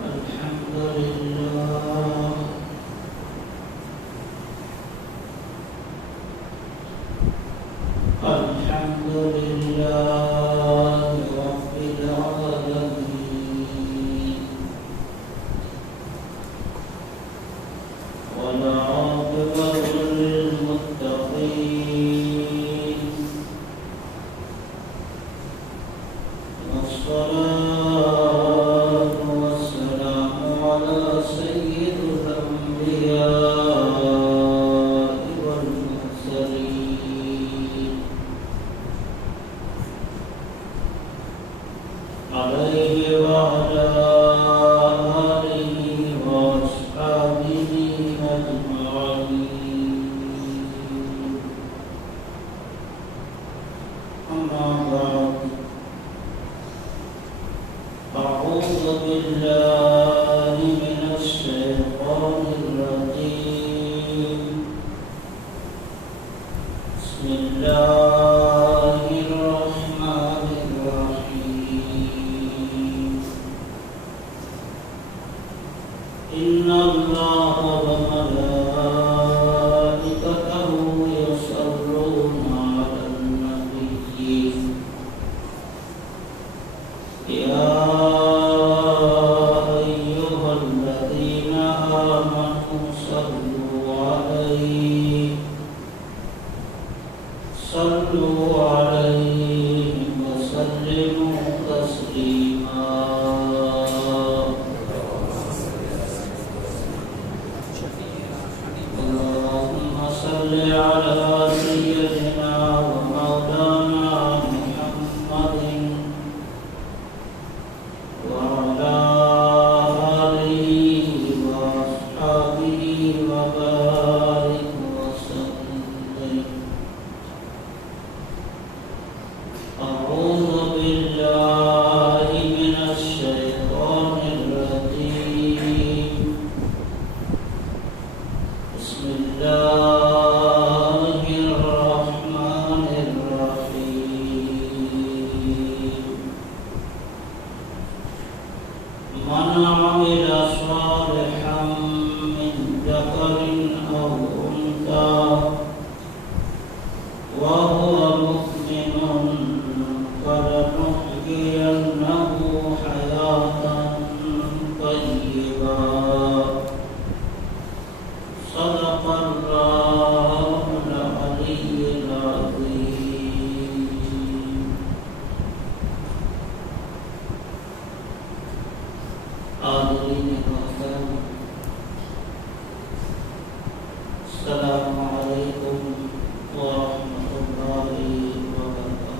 الحمد لله الحمد لله رب العالمين والعاقبة للمتقين والصلاة والسلام على سيد الأنبياء والمرسلين عليه وعلى آله وأصحابه أجمعين. أما بعد، أعوذ بالله من الشيطان الرجيم. بسم الله الرحمن الرحيم. إن الله وملائكته يصلون على النبي يا أيها الذين آمنوا صلوا عليه وسلموا تسليما. اللهم صل على سيدنا ومولانا محمد وعلى آله وأصحابه وبارك وسلم. أعوذ بالله من الشيطان الرجيم. بسم الله الرحمن الرحيم. من عمل صالحا من ذكر أو أنثى وهو مؤمن فلنحيينه حياة طيبة. صدق الله العلي العظيم. حاضرین محترم، السلام علیکم ورحمۃ اللہ وبرکاتہ.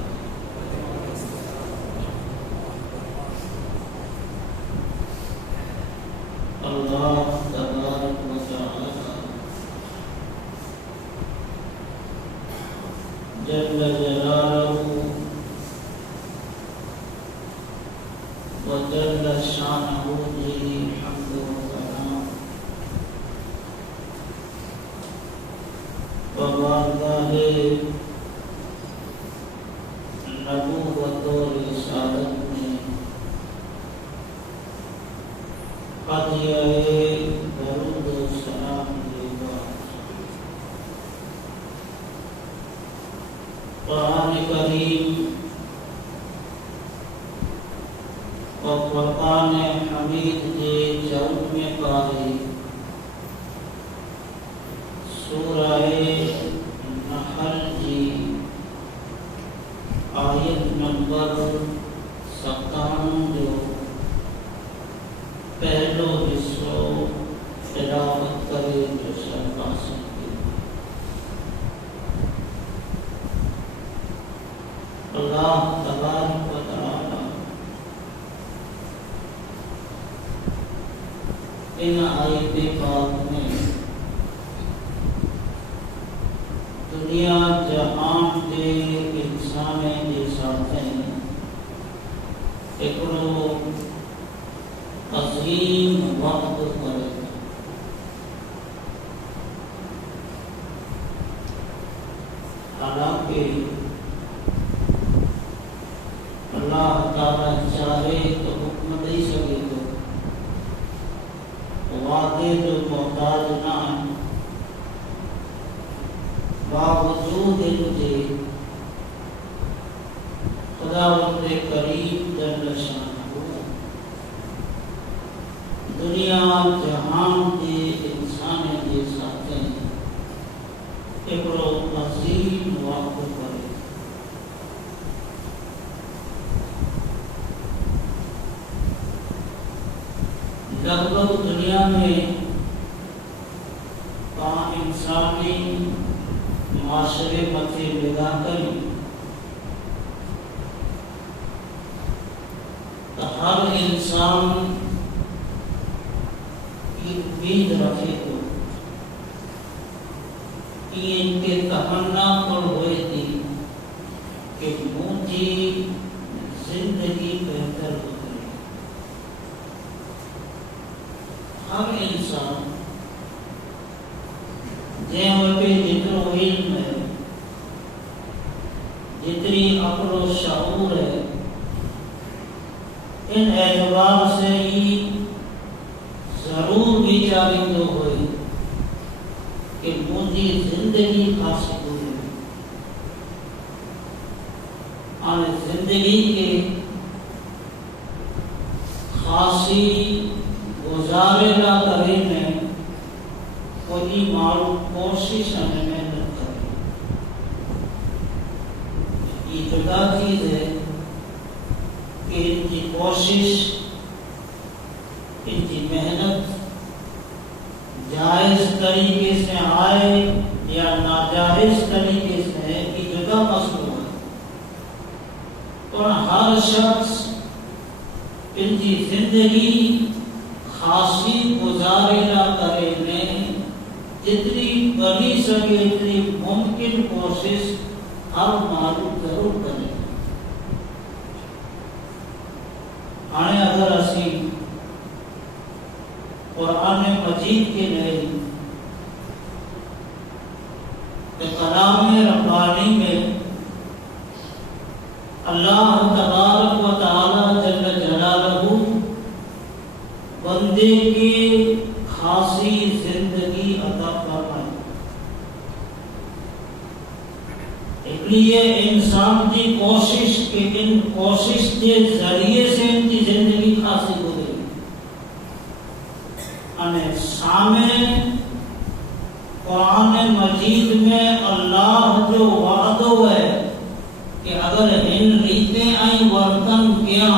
اللہ تبارک و تعالی جل جلالہ وجل شانہ جی حمد و ثنا بارگاہ نبوت و رسالت میں ہدیہ درود و سلام دیوا. قرآن کریم و قرآن حمید کے 14ویں پارے سورہ نحل کی آیت نمبر 57 جو پہلو حصہ تلاوت کرے جو سرکاسن کی. اللہ تبارک و تعالی ان آیت پاک میں دنیا جہان کے انسان کے ساتھ ایکڑو عظیم وعد کرے. حالانکہ اللہ تعالی چاہے تو حکم دے سکے تو عاجز و محتاج نہ ہیں، باوجود مجھے خداوند کریم جل شانہ دنیا جہان کے انسان کے ساتھ ایک عظیم واقع کرے۔ لگ بھگ دنیا میں انسانی معاشرے متھے لگا کر ہر انسان کی امید رکھے تو ان کے تمنا پر ہوئے تھی کہ مجھے زندگی بہتر ہو گئی۔ ہر انسان جتنا علم ہے، جتنی عقل و شعور ہے، ان اعتبار سے ہی ضرور بیچارندہ ہوئے کہ مجھے زندگی حاصل ہوئی، اور زندگی کے خاصی گزارے نہ کرے میں کوئی معلوم کوشش ہمیں محنت کرے۔ یہ جدا چیز ہے کہ ان کی کوشش، ان کی محنت جائز طریقے سے آئے یا ناجائز طریقے سے ہے، یہ جدا مسئلہ ہے۔ اور ہر شخص ان کی زندگی خاصی گزارے نہ کرے میں جتنی بڑی سکے اتنی ممکن کوشش ہر معلوم ضرور کرے۔ اگر اسی قرآن مجید کے نہیں کلام ربانی میں اللہ تبارک و تعالی جل جلالہ بندے کی خاصی زندگی عطا فرمائے، اس لیے انسان کی کوشش کہ ان کوشش کے ذریعے سے ان کی زندگی خاصی ہو گئی۔ سامنے قرآن مجید میں اللہ جو وعدہ ہے کہ اگر ان ریتیں آئی ورتن کیا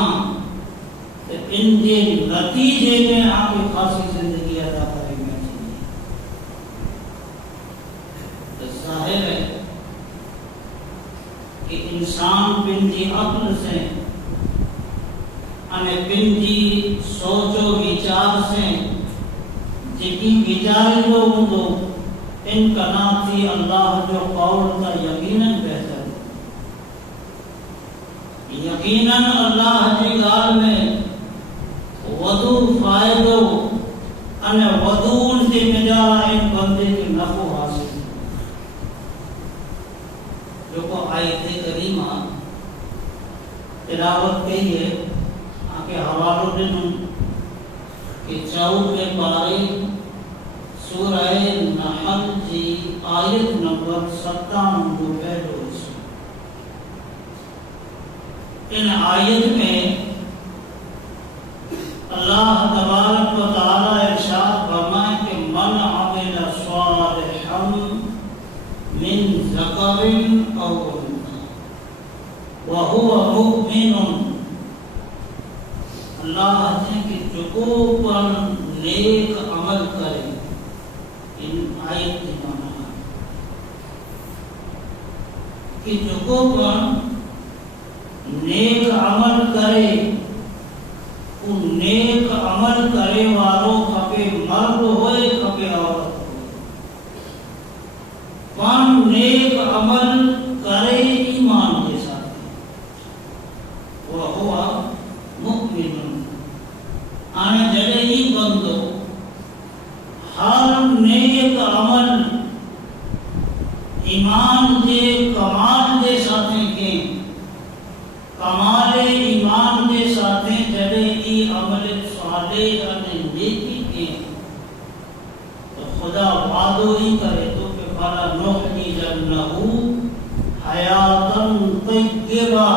تو ان کے نتیجے میں آپ کی خاصی زندگی ادا کریں گے۔ تو ظاہر ہے کہ انسان پنجی عقل سے پنجی سوچ و وچار سے جکی وچار جو ہوں ان کا نام تھی اللہ جو قول کا یقیناً بہتر ہے۔ یقیناً اللہ کی گال میں ودو فائدو ان ودو ان کے مجا ان بندے کی نفع حاصل جو کو آیت کریمہ تلاوت کی ہے آنکہ حوالوں دن کہ 14 پارے سورہ نحل جی آیت نمبر 97 پہلو ان آیت میں اللہ تبارک و تعالی ارشاد فرمائے کہ من عمل صالحا من ذکر او انثى وهو مؤمن، اللہ نے کہ جو پر نیک عمل کرے، ان آیت کی معنی کہ جو پر نیک عمل کرے، ان نیک عمل کرے والوں کھپے مرد ہوئے کھپے عورت ہوئے، کون نیک عمل کرے ایمان کے ساتھ وہ ہوا مؤمن، آنے جڑے ہی بندو ہر نیک عمل ایمان کے کمال کے ساتھ کے کمال ایمان کے ساتھ جڑے ہی عمل صالح اور نیکی کے خدا وعدو ہی کرے تو کہ فلا نحیینہ حیاتن طیبہ،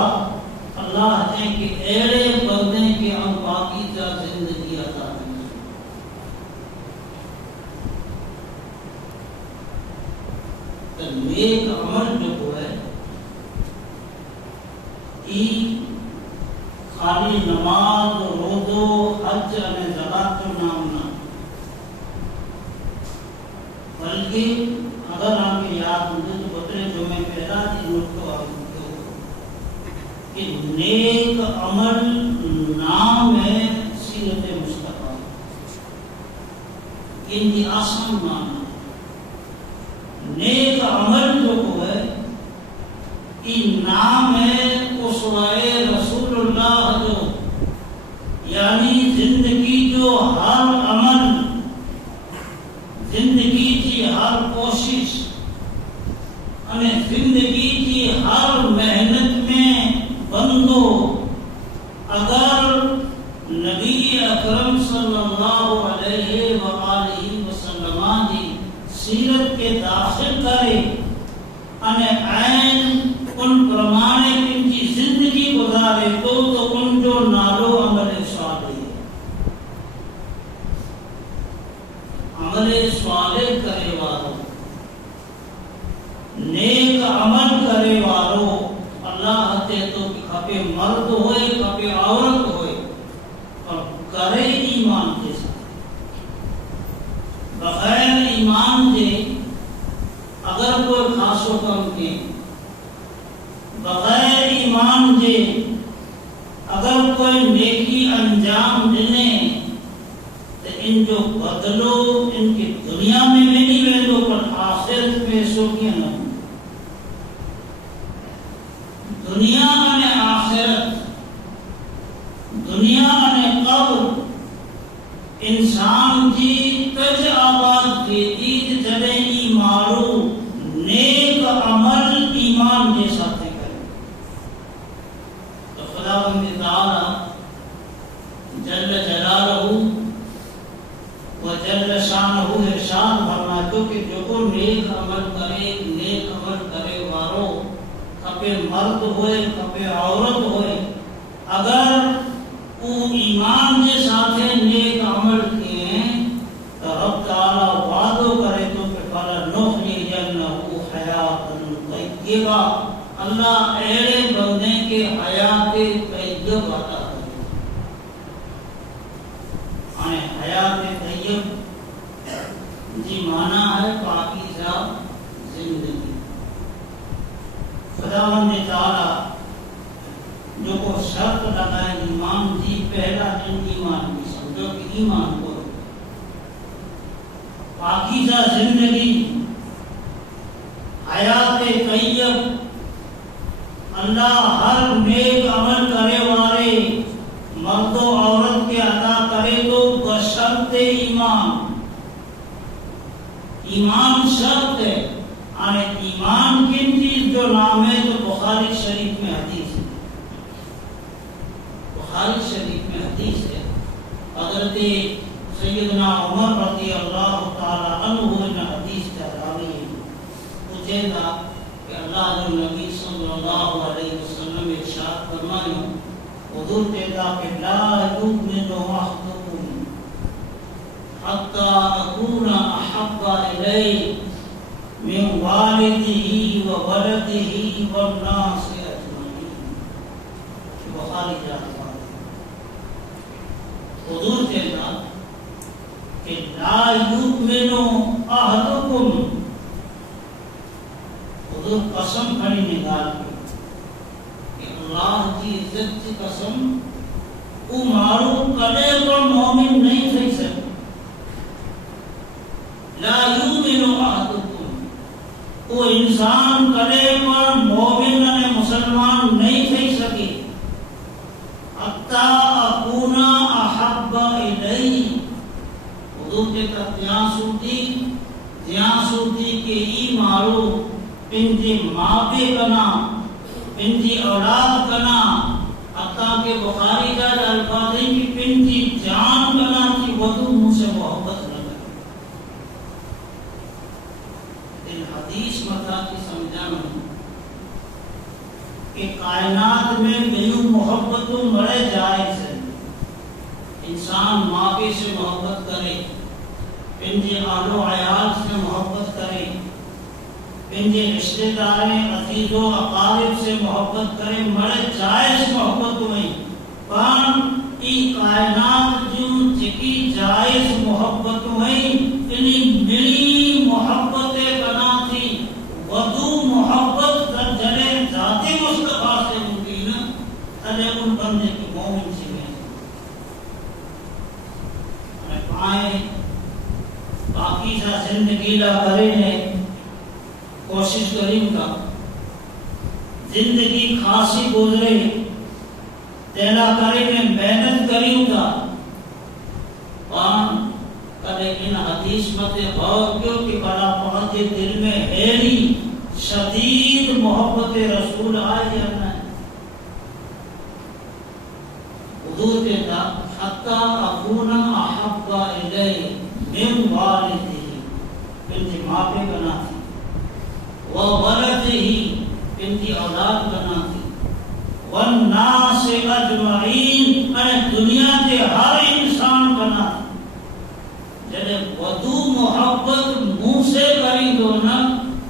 اللہ نے کہ ایڑے بندے کے ہم پاکیزہ زندگی عطا کریں۔ تو نیک عمل جو ہے خالی نماز روزو حج اور زکات جو نام نہ، بلکہ اگر آپ کی یاد مجھے تو بطرے جو میں پہلا دن نکتو آگے کہ نیک عمل نام ہے سیرت مصطفیٰ، ان کی آسان معنی نیک عمل جو ہے یہ نام ہے اسوہ رسول اللہ، جو یعنی زندگی جو ہر عمل، زندگی کی ہر کوشش اور زندگی کی ہر محنت میں بندو اگر نبی اکرم صلی اللہ علیہ وآلہ وسلم کی سیرت کے داخل کرے اور عین ان پرمانے ان کی زندگی گزارے تو ان جو نالو عمل صالح ہے، عمل صالح کرے والو، نیک عمل کرے والو اللہ تے تو کھپے مرد ہوئے کھپے عورت ہوئے اور کرے ایمان کے ساتھ، بغیر ایمان دے اگر کوئی خاص و کم کے، بغیر ایمان دے اگر کوئی نیکی انجام دینے تو ان جو بدلو ان کی دنیا میں نہیں ویندو پر آخرت میں سوکیا نہ، دنیا میں آخرت، دنیا میں قبر انسان کی تج آباد دیتی جلے ای مارو نیک عمل ایمان کے ساتھ کرے تو خدا بند تعالی جل جلالہ و جل شانہ ارشاد فرماتا کہ جو نیک عمل کرے وارو کپے مرد ہوئے کپے عورت ہوئے اگر وہ ایمان کے ساتھ نیک عمل کیے تو رب تعالی وعدو کرے تو کہ فلنحیینہ حیاتن طیبہ، اللہ ایڑے بندے کے حیات طیب عطا کرے، یعنی حیات طیب جی معنی ہے پاکیزہ زندگی۔ خداوند تعالی جو کو شرط لگائے ایمان جی پہلا دن ایمان کی سمجھو کہ ایمان کو پاکیزہ زندگی، حیات طیب، اللہ ہر نیک عمل کرے والے مرد و عورت کے عطا کرے تو بشرط ایمان، ایمان شرط ہے، اور ایمان کن چیز جو نام ہے تو بخاری شریف میں حدیث ہے، بخاری شریف میں حدیث ہے، حضرت سیدنا عمر رضی اللہ تعالی عنہ نے حدیث راوی پوچھے تھا کہ اللہ جو نبی صلی اللہ علیہ وسلم ارشاد فرمائے، حضور کہتا کہ لا یؤمن احدکم حتی اکون احب الیہ من والدہ و ولدہ والناس اجمعین، بخاری جاتا حضور کہتا کہ لا یؤمن احدکم، حضور قسم کھڑی نگال کے کہ اللہ کی عزت کی قسم وہ معروف کدے کو مومن نہیں تھی سکتے، لا یؤمن احدکم، وہ انسان کدے پر مومن نے مسلمان نہیں تھی سکے، حتی اکون احب الیہ، حضور کے تقیان سوتی کہ ای مارو پنجی ماں پہ کنا پنجی اولاد کنا، حتیٰ کہ بخاری کا الفاظ ہے کہ پنجی جان کنا کی ودو مجھ سے محبت نہ کرے، کہ کائنات میں بنو محبتوں بڑے جائز ہیں. انسان ماں باپ سے محبت کرے، پنجے اہل و عیال سے محبت کرے، پنجے رشتے داریں عزیز و اقارب سے محبت کرے، بڑے جائز محبت ہوئی. پر ای کائنات جو جکی جائز محبت ہوئی انی ملی محبت بنا تھی ودو محبت در جلے ذات مصطفیٰ سے ممکن تلے ان بندے کی مومن سے میں پائیں باقی سا زندگی لا کرے نے کوشش کریں گا زندگی خاصی گزرے تیلا کرے میں محنت کریں گا. پان کدے ان حدیث مت غور کیوں کہ بڑا بہت دل میں ہیری شدید محبت رسول آئی ہے. حضور کہتا حتی اکون احب الیہ من والدہ، بنت ماں پہ بنا تھی، وولدہ بنت اولاد بنا تھی، والناس اجمعین دنیا کے ہر انسان بنا. جب ودو محبت منہ سے کری دو نا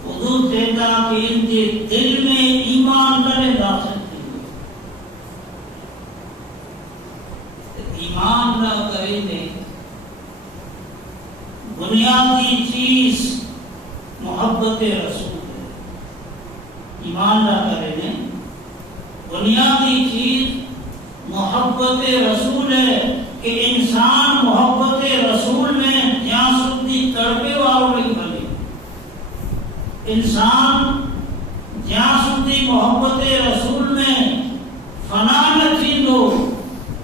حضور کہتا کہ ان کے دل میں ایمان کرے داخل تھی. ایمان نہ کرے دے بنیادی چیز محبت رسول ہے. ایمان نہ کرے دے بنیادی چیز محبت رسول ہے کہ انسان محبت رسول میں جہاں سدی تڑپے والوں نہیں بنے. انسان جہاں سدی محبت رسول میں فنا نہ تھی دو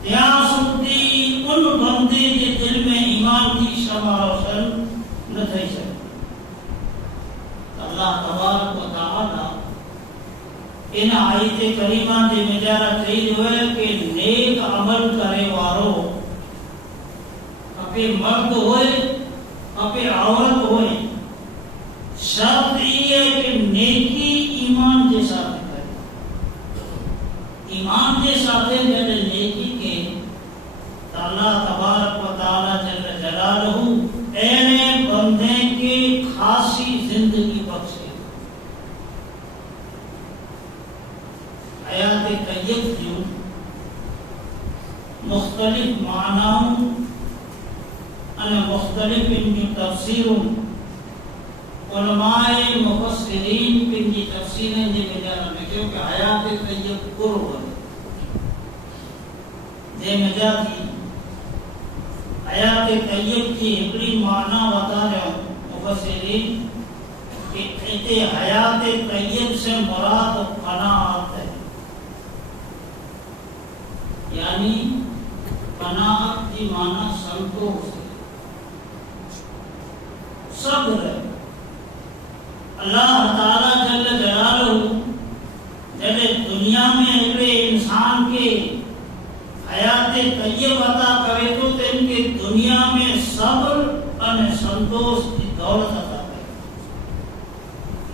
جہاں سدی ان بندے کے دل میں ایمان کی شمع روشن نہ تھی سکے. اللہ تبارک و تعالی ان آیت کریمہ دے مجارہ کہی ہوئے کہ نیک عمل کرے وارو اپنے مرد ہوئے اپنے عورت ہوئے شرط یہ ہے کہ نیکی ایمان کے ساتھ کرے. ایمان کے ساتھ جب نیکی کے اللہ تبارک و تعالی جل جلالہ اینے بندے کے خاصی زندگی بخشے. حیات طیب جو مختلف معناؤں ان مختلف ان کی تفسیروں علماء مفسرین ان کی تفسیریں دے مجانا میں کیونکہ حیات طیب قرب دے مجاتی حیات طیب کی اپنی معنی بتا رہے ہوں مفسرین کہ کہتے حیات طیب سے مراد قناعت ہے، یعنی قناعت کی معنی سنتوش ہے، صبر ہے. اللہ تعالیٰ جل جلالہ جب دنیا میں اگلے انسان کے حیات طیب عطا کرے تو ان کے دنیا میں صبر اور سنتوش کی دولت عطا کرے.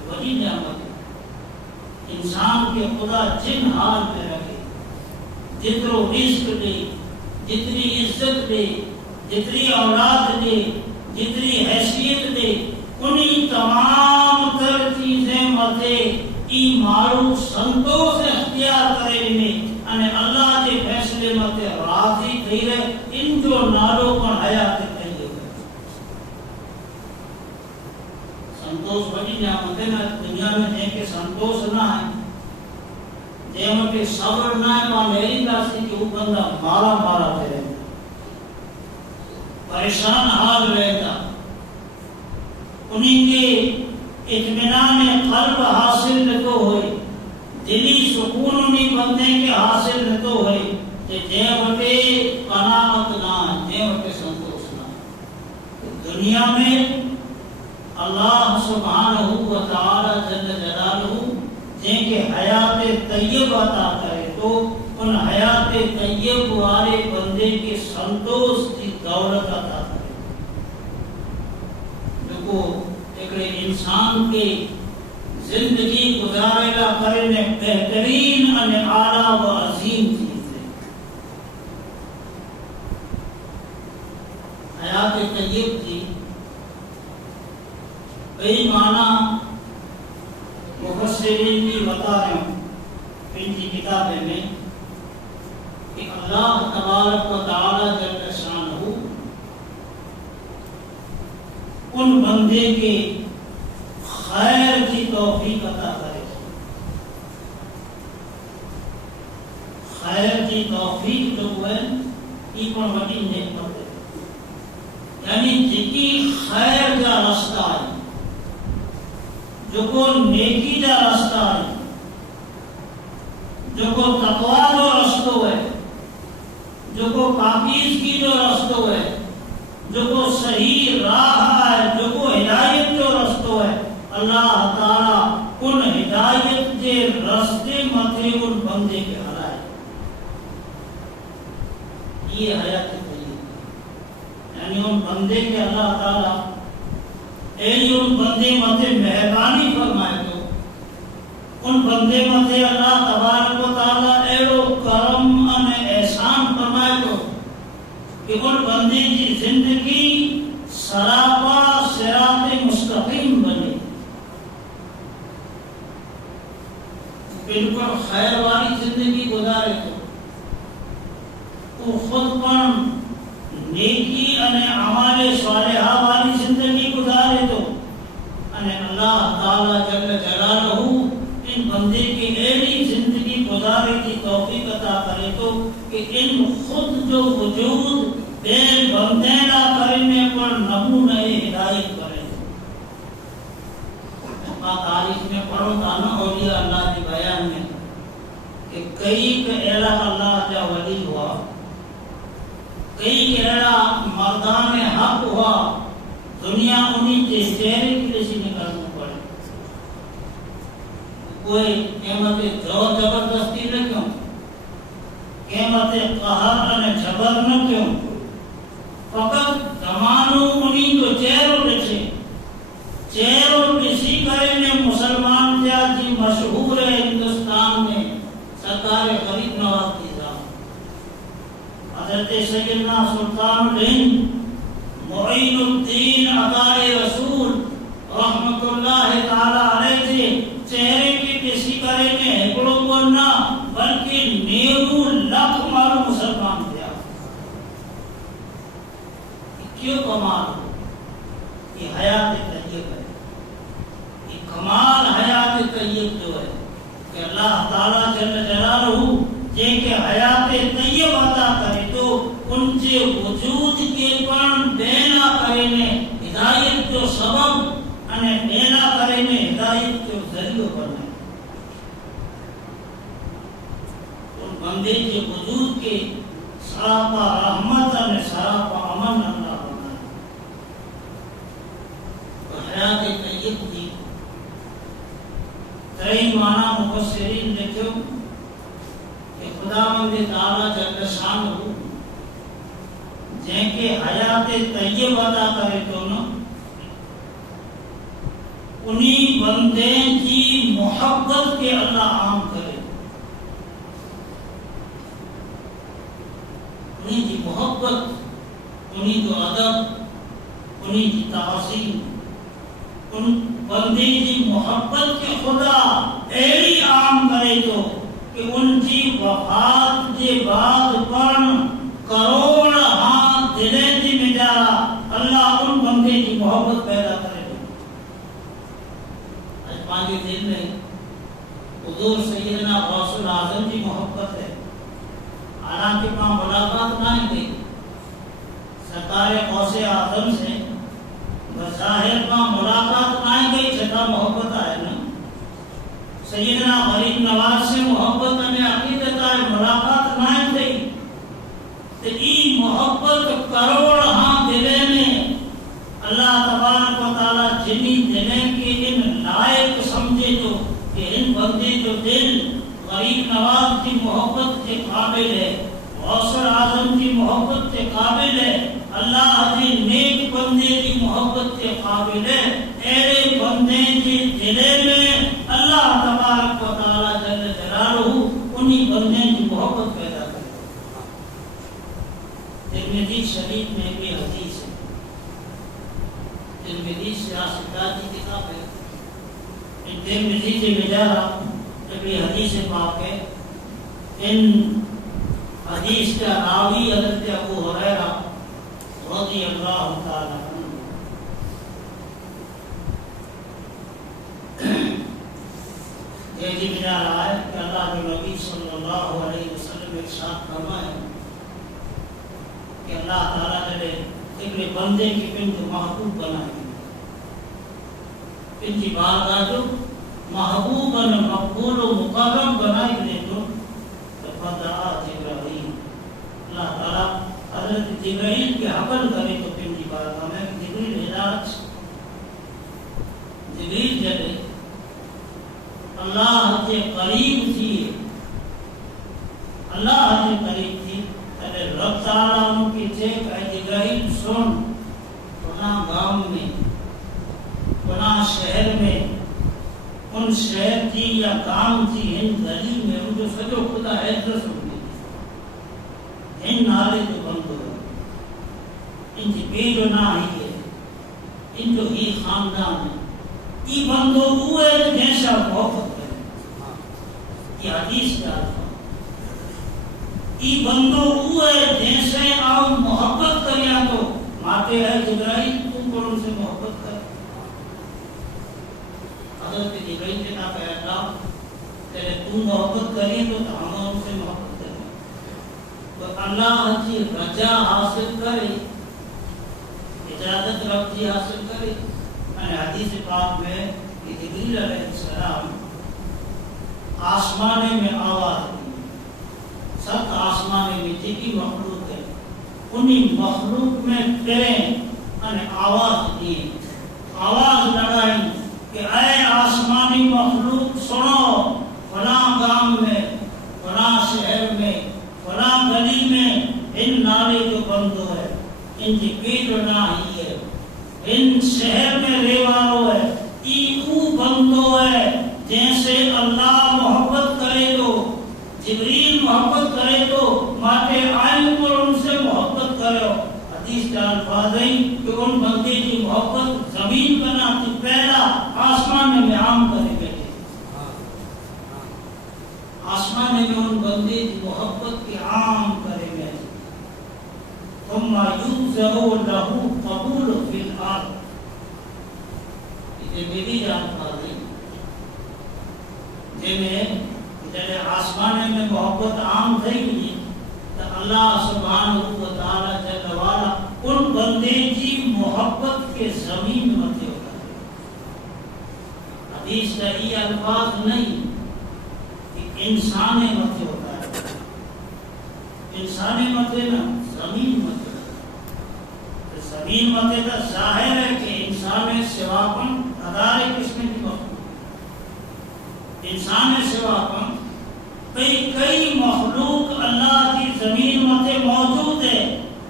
وہی نعمت انسان کے خدا جن حال میں رکھے، جتنا رزق دے، جتنی عزت دے، جتنی اولاد دے، جتنی حیثیت دے، انہی تمام تر چیزیں متے ای مارو سنتوش اختیار کرے انہیں اللہ کے فیصلے متے راضی تھی رہے. ان جو نالوں پر حیات طیب ہے سنتوش بڑی نعمت ہے. نا دنیا میں جن کے سنتوش نہ ہے جن کے صبر نہ ہے وہاں میری راستے کہ وہ بندہ مارا مارا پہ رہتا، پریشان حال رہتا، انہیں کے اطمینان قلب حاصل نہ تو ہوئے، دلی سکون انہیں بندے کے حاصل نہ تو ہوئے کہ جے وٹے قناعت نہ جے وٹے سنتوش نہ. دنیا میں اللہ سبحانہ و تعالی جل جلالہ جن کے حیات طیب عطا کرے تو ان حیات طیب والے بندے کے سنتوش کی دولت عطا کرے. دیکھو ایک انسان کے زندگی گزارے گا کرنے بہترین اور اعلیٰ و عظیم چیز ہے۔ حیات طیب کی کئی معنی مفسرین کی بتا رہے ہوں ان کی کتابیں میں کہ اللہ تبارک و تعالی جل شانہ ان بندے کے خیر کی توفیق عطا کرے، خیر کی توفیق جو ہے یہ پر بڑی نعمت ہے، یعنی جکی خیر کا راستہ ہے، جو کو نیکی کا راستہ ہے، جو کو تقوی جو راستہ ہے، جو کو پاکیزگی جو راستہ ہے، جو کو صحیح راہ ہے، جو کو ہدایت جو راستہ ہے، اللہ تعالی ان ہدایت کے راستے متھے ان بندے کے ہلائے۔ یہ حیات طیب یعنی ان بندے کے اللہ تعالی ایلی ان بندے متھے مہربانی فرمائے تو ان بندے متھے اللہ تبارک و تعالی ایڑو کرم اور احسان فرمائے تو کہ ان بندے کی زندگی سراپا صراط مستقیم بنے، بالکل خیر والی زندگی گزارے تو خود پر نیکی اور اعمال صالحہ والی زندگی گزارے تو اللہ تعالی جل جلالہ ان بندے کی ایسی زندگی گزارے کی توفیق عطا کرے تو کہ ان خود جو وجود بے بندے نہ کرنے پر نمونہ ہدایت کرے۔ تاریخ میں پڑھو تھا نا اولیاء اللہ کے بیان میں کہ کئی کا ایرا اللہ کا ولی ہوا، کئی کا ایرا مردان حق ہوا، دنیا انہیں کے چہرے کی لیے نکلنا پڑے، کوئی قیمت زور زبردستی نہ کیوں، قیمت قہر اور جبر نہ کیوں، فقط زمانو انہیں تو چہروں لچے، چہروں کسی کرنے مسلمان جا جی مشہور ہے ہندوستان میں سرکار غریب نواز کی ذات حضرت سیدنا سلطان الہند معین الدین عطائے رسول رحمت اللہ تعالی علیہ سے چہرے کی کسی کرنے ہکڑوں کو نہ بلکہ نیرو لاکھ مارو مسلمان دیا۔ کیوں کمال ہو؟ یہ حیات طیب ہے، یہ کمال حیات طیب جو ہے کہ اللہ تعالیٰ جل جلالہ جن کے حیات طیب عطا کرے تو ان کے وجود کے پر دینا کرنے ہدایت جو سبب انہیں دینا کرنے ہدایت جو ذریعہ بنے، ان بندے کے وجود کے سراپا رحمت اور سراپا امن اللہ بنائے۔ تو حیات طیب کی کئی معنی مفسرین لکھو کہ خداوند تعالی جل شانہ جن کے حیات طیب عطا کرے تو نا انہی بندے کی محبت کے اللہ عام کرے، انہی کی محبت، انہی جو ادب، انہی کی تعظیم، ان بندے کی محبت کے خدا ایلی عام کرے تو کہ ان کی وفات کے بعد پر کروڑ ہاتھ دلیں دی مجارا اللہ ان بندے کی محبت پیدا کرے تو آج پانچ دن میں حضور سیدنا غوث العظم کی محبت ہے، حالانکہ وہاں ملاقات نہ گئی سرکار غوث اعظم سے بظاہر وہاں ملاقات نہ گئی، چھتا محبت آئے نا، سیدنا غریب نواز سے محبت ہمیں عقیدت آئے، ملاقات نہ گئی تو ای محبت کروڑ ہاں دلے میں اللہ تبارک و تعالی جنی دلے کے ان لائق سمجھے تو کہ ان بندے جو دل غریب نواز کی محبت کے قابل ہے، غوث اعظم کی محبت کے قابل ہے، اللہ کی نیک بندے کی محبت کے قابل ہے، ایرے بندے کی دلے میں ترمذی شریف میں بھی حدیث ہے، ترمذی سیاستات کی کتاب ہے، ترمذی سے بجارہ جب یہ حدیث پاک ہے، ان حدیث کا راوی حضرت ابو ہریرہ رضی اللہ تعالی عنہ، یہ بھی ملا رہا ہے کہ اللہ کے نبی صلی اللہ علیہ وسلم ارشاد فرمائے کہ اللہ تعالیٰ نے ایک بندے کی پنج محبوب بنائی، پنج بارگاہ جو محبوب مقبول و مکرم بنائی نے تو فدعا جبرائیل، اللہ تعالیٰ حضرت جبرائیل کے حمل کرے تو پنج بارگاہ میں جبریل علاج جبریل جلے اللہ کے قریب تھی، اللہ کے قریب تھی، رب تعالیٰ ان کی چیک اے جبرائیل سن، فلاں گاؤں میں فلاں شہر میں ان شہر کی یا گاؤں کی ان گلی میں ان جو سجو خدا ایڈریس ہوگی ان نالے جو بند ہو ان کی بیڑ نہ آئی ہے، ان جو ہی خاندان ہے ای بندو ہوئے جیسا محبت کرے، یہ حدیث کا الفاظ، ای بندو ہوئے جیسے آؤ محبت کریا تو ماتے ہے جبرائیل تم پر ان سے محبت کر، حضرت جبرائیل نے کہا کہ اللہ تیرے تو محبت کریے تو ہم ان سے محبت کریں، تو اللہ کی رجا حاصل کرے، اجازت رب کی حاصل کرے، حدیث پاک میں کہ جبریل علیہ السلام آسمانے میں آواز دی، سب آسمانے میں جتنی مخلوق ہے انہی مخلوق میں تیرے آواز دی، آواز لگائی کہ اے آسمانی مخلوق سنو، فلاں گاؤں میں فلاں شہر میں فلاں گلی میں ان نالے جو بند ہے، ان کی پیٹ نہ ہی ہے، ان شہر میں ریوارو ہے، ایکو بندو ہے، جیسے اللہ محبت کرے تو جبریل محبت کرے تو ماتے آئین پر ان سے محبت کرو، حدیث کا الفاظ ہے کہ ان بندے کی محبت زمین بناتی پہلا آسمان میں عام کرے بیٹھے، آسمان میں ان بندے کی محبت کی عام کرے بیٹھے، ثم یوزع له قبول فی الارض، یہ بھی جان پاتے جب آسمان میں محبت عام تھی تو اللہ سبحانہ و تعالی جل والا ان بندے کی محبت کے زمین متے ہوتا ہے، حدیث کا یہ الفاظ نہیں کہ انسان متے ہوتا ہے، انسان متے نہ زمین متے، زمین متے کا ظاہر ہے کہ انسان سواپن ادارے قسم کی مخلوق، انسان سواپن کئی مخلوق اللہ کی زمین متے موجود ہے،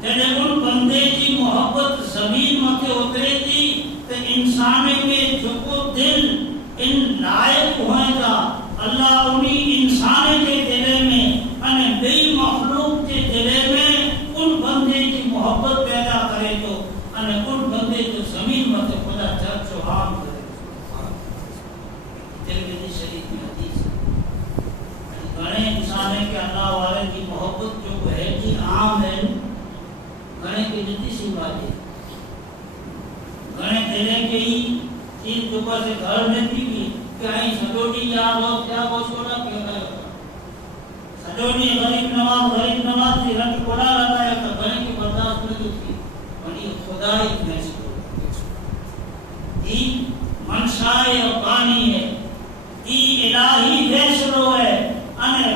جب ان بندے کی محبت زمین متے اترے تھی تو انسان کے جھکو دل ان لائق ہوئے گا، اللہ انہی انسان کے دلے میں بئی مخلوق کے دلے میں ان بندے کی محبت پیدا کرے تو ان بندے جو زمین متے خدا چرچ و عام کرے، ترمذی شریف میں حدیث گھنے انسان ہے کہ اللہ والے کی محبت جو ہے کہ عام ہے، گھنے کی جتی سی باتیں، گھنے دلے کے ہی چیز کے اوپر سے گھر دیتی کی کہ آئی سجوڑی یا لوگ کیا گوشوڑا کیا گئے ہوتا، سجوڑی غریب نواز کی رنگ کوڑا لگایا تو گھنے کی برداشت میں جو تھی بنی خدای میں سے ای منشائے اقانی ہے، ای الہی فیصلو ہے،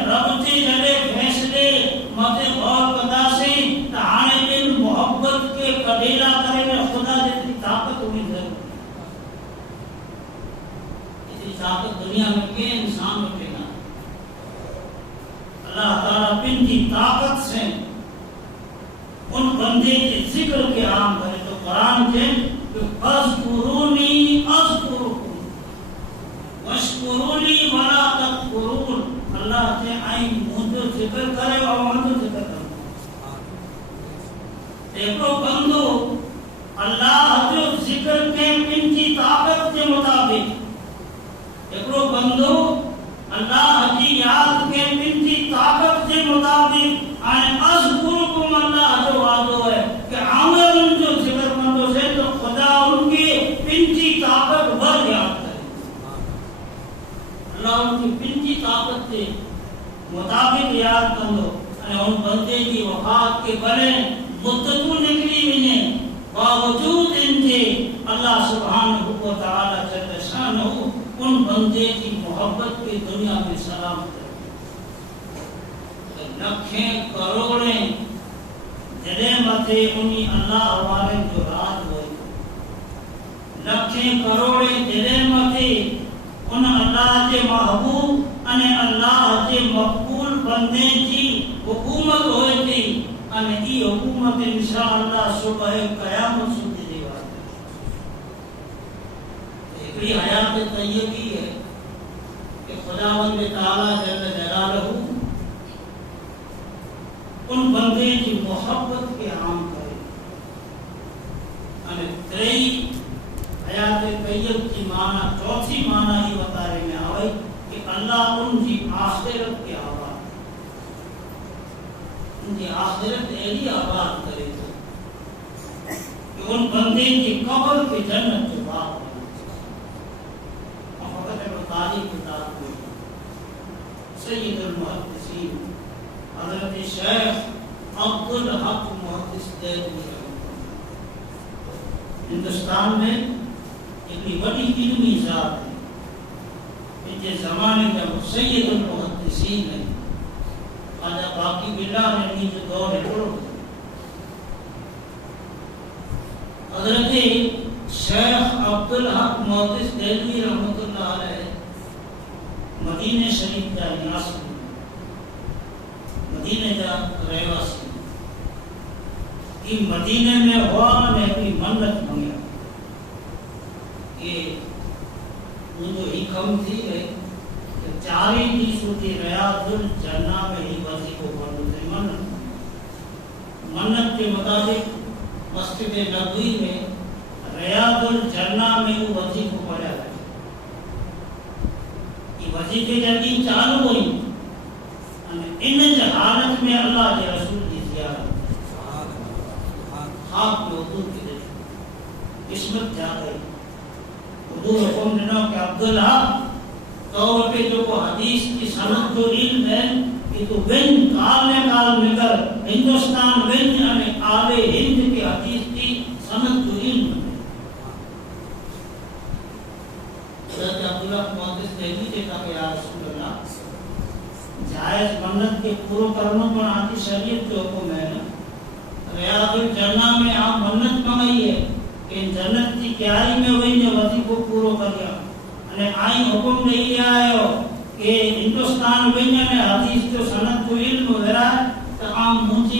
رب کے جڑے فیصلے متے غور قدا سے تہانے دل محبت کے قبیلہ کرے میں خدا جتنی طاقت ہونی ضرور، اتنی طاقت دنیا میں کے انسان میں پینا، اللہ تعالیٰ پن کی طاقت سے ان بندے کے ذکر کے عام کرے تو قرآن کے اذکرونی اذکرکم واشکرونی ولا تکفرون، اللہ سے آئین مجھے ذکر کرے اور مجھے ذکر کرے، ایکڑو بندو اللہ جو ذکر کے پنجی طاقت کے مطابق ایکڑو بندو اللہ جی یاد کے پنجی طاقت کے مطابق آئے اذکرکم اللہ جو وعدو ہے کہ عمل ان جو ذکر مندو سے تو خدا ان کی پنجی طاقت بھر یاد کرے. اللہ ان کی پنجی طاقت کے مطابق یاد کندو ان بندے کی وفات کے بڑے مدتوں نکلی ونے باوجود ان کے اللہ سبحانہ و تعالی جل شانہ ان بندے کی محبت کی دنیا میں سلام کرے. لکھیں کروڑیں جڑے متے انہی اللہ والے جو رات ہوئی لکھیں کروڑیں جڑے متے ان اللہ کے محبوب ان اللہ کے مقبول بندے کی حکومت ہوئی تھی ان ای حکومت انشاءاللہ صبح قیامت سنتی دی بات ہے. ایک حیات طیبی ہے کہ خداوند تعالی جل جلالہ ان بندے کی محبت کے عام کرے. تری حیات طیب کی معنی چوتھی معنی ہی بتارے میں آئی کہ اللہ ان کی آخرت کے آباد ان کی آخرت ایلی آباد کرے تو کہ ان بندے کی قبر کی جنت کے بعد تاریخ کتاب میں سید المحدثین حضرت شیخ عبدالحق محدث دہلوی ہندوستان میں اتنی بڑی علمی ذات ہے ان کے زمانے کا سید المحدثین ہے. خواجہ باقی باللہ نے نیچے دور ہے حضرت شیخ عبدالحق محدث دہلوی رحمۃ اللہ علیہ مدینہ شریف کا نیاسی مدینہ کا رہواسی کہ مدینہ میں ہوا نے اپنی منت منگیا کہ وہ جو ہی کم تھی ہے کہ چاری دی سوتی ریاض الجنہ میں ہی وزی کو پڑھو تھے منت کے مطابق مسجد نبوی میں ریاض الجنہ میں وہ وزی کو پڑھا ہے. یہ وظیفے جب چالو ہوئی ان حالت میں اللہ کے رسول کی زیارت خواب کے حضور کی دیکھ قسمت جا گئی. حضور حکم دینا کہ عبدالحق طور پہ جو کو حدیث کی سند جو علم ہے کہ تو بن کال میں کر ہندوستان بن یعنی آب ہند کی حدیث کی سند جو علم ہے. حضرت عبدالحق محدث دہلوی نے کہا کہ یا رسول اللہ جائز منت کے پورو کرنے پر آتی شریعت جو حکم ہے نا ریاض الجنہ میں آپ منت منگائی ہے کہ جنت کی کیائی میں ہوئی نے وظیفہ کو پورو کر لیا અને આઈ હુકમ નહીં આયો કે હિન્દુસ્તાન વૈન્ય ને હદીસ જો સનદ જો ઇલ્મ વગેરા તો આમ મુંજી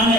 અને